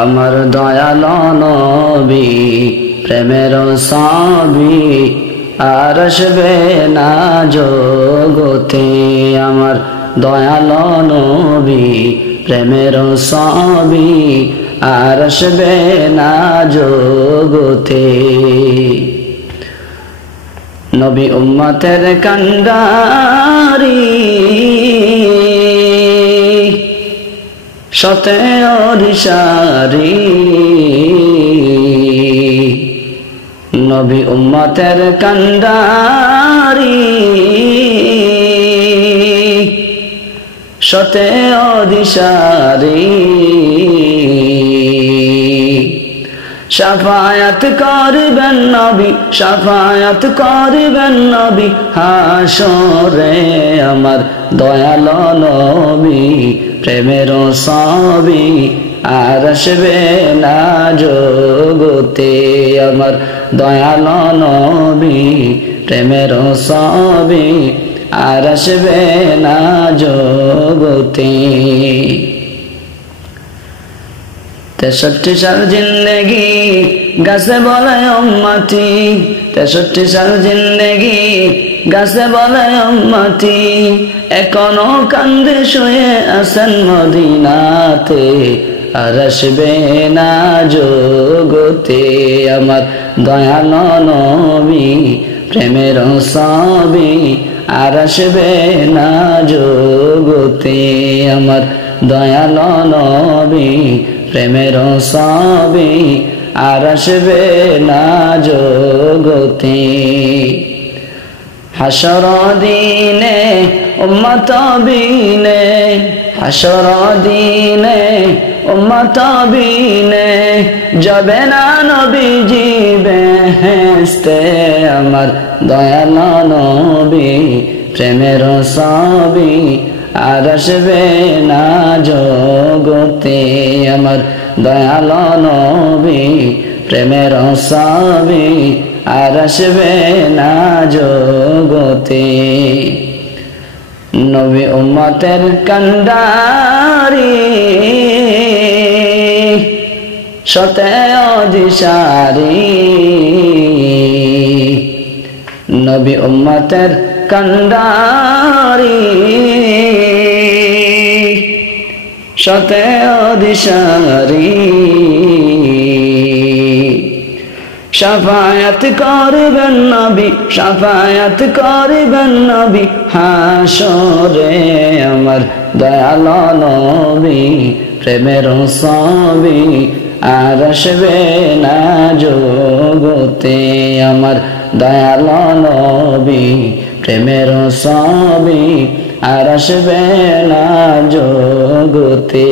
আমার দয়াল নবী প্রেমের ছবি আর আসবে না জগতে। আমার দয়াল নবী প্রেমের ছবি আর আসবে না জগতে। নবী উম্মতের কান্ডারি শতে অধিসারি, নবী উম্মতের কান্ডারি শতে অধিসারি। শাফায়াত করিবেন নবী, শাফায়াত করিবেন নবী হাসরে। আমার দয়াল নবী প্রেমের ছবি আর আসবে না জগতে। আমার দয়াল নবী প্রেমের ছবি আর আসবে না জগতে। 63 সাল জিন্দেগি গাছে বলে উম্মতি, 63 সাল জিন্দেগি গাছে বলে উম্মতি। এখনো কান্দে শুয়ে আছেন মদিনাতে, আর আসবে না জগতে। আমার দয়াল নবী প্রেমের ছবি আর আসবে না জগতে। আমার দয়াল নবী প্রেমের ছবি আর আসবে না জগতে। হাসর দিনে উম্মত বিনে, হাসর দিনে উম্মত বিনে যাবে না নবীজি বেহেশতে। আমার দয়াল নবী প্রেমের ছবি আর আসবে না জগতে। আমার দয়াল নবী প্রেমের ছবি আর আসবে না জগতে। নবী উম্মতের কান্ডারি শতে অধিসারি, নবী উম্মতের কান্ডারি শতে অধিসারি। শাফায়াত করিবেন নবী, শাফায়াত করিবেন নবী হাসরে। আমার দয়াল নবী প্রেমের ছবি আর আসবে না জগতে। আমার দয়াল নবী প্রেমের ছবি আর আসবে না জগতে।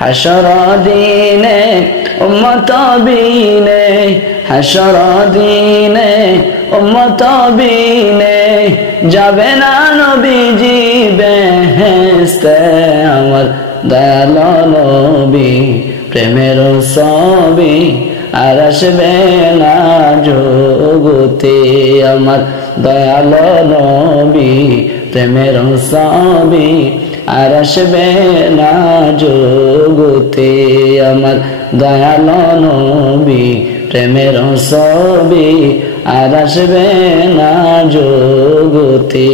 হাসর দিনে উম্মত বিনে, হাসর দিনে উম্মত বিনে যাবে না নবীজি বেহেশতে। আমার দয়াল নবী প্রেমের ছবি আর আসবে না জগতে। আমার দয়াল নবী প্রেমের ছবি আর আসবে না জগতে। আমার দয়াল নবী প্রেমের ছবি আর আসবে না জগতে।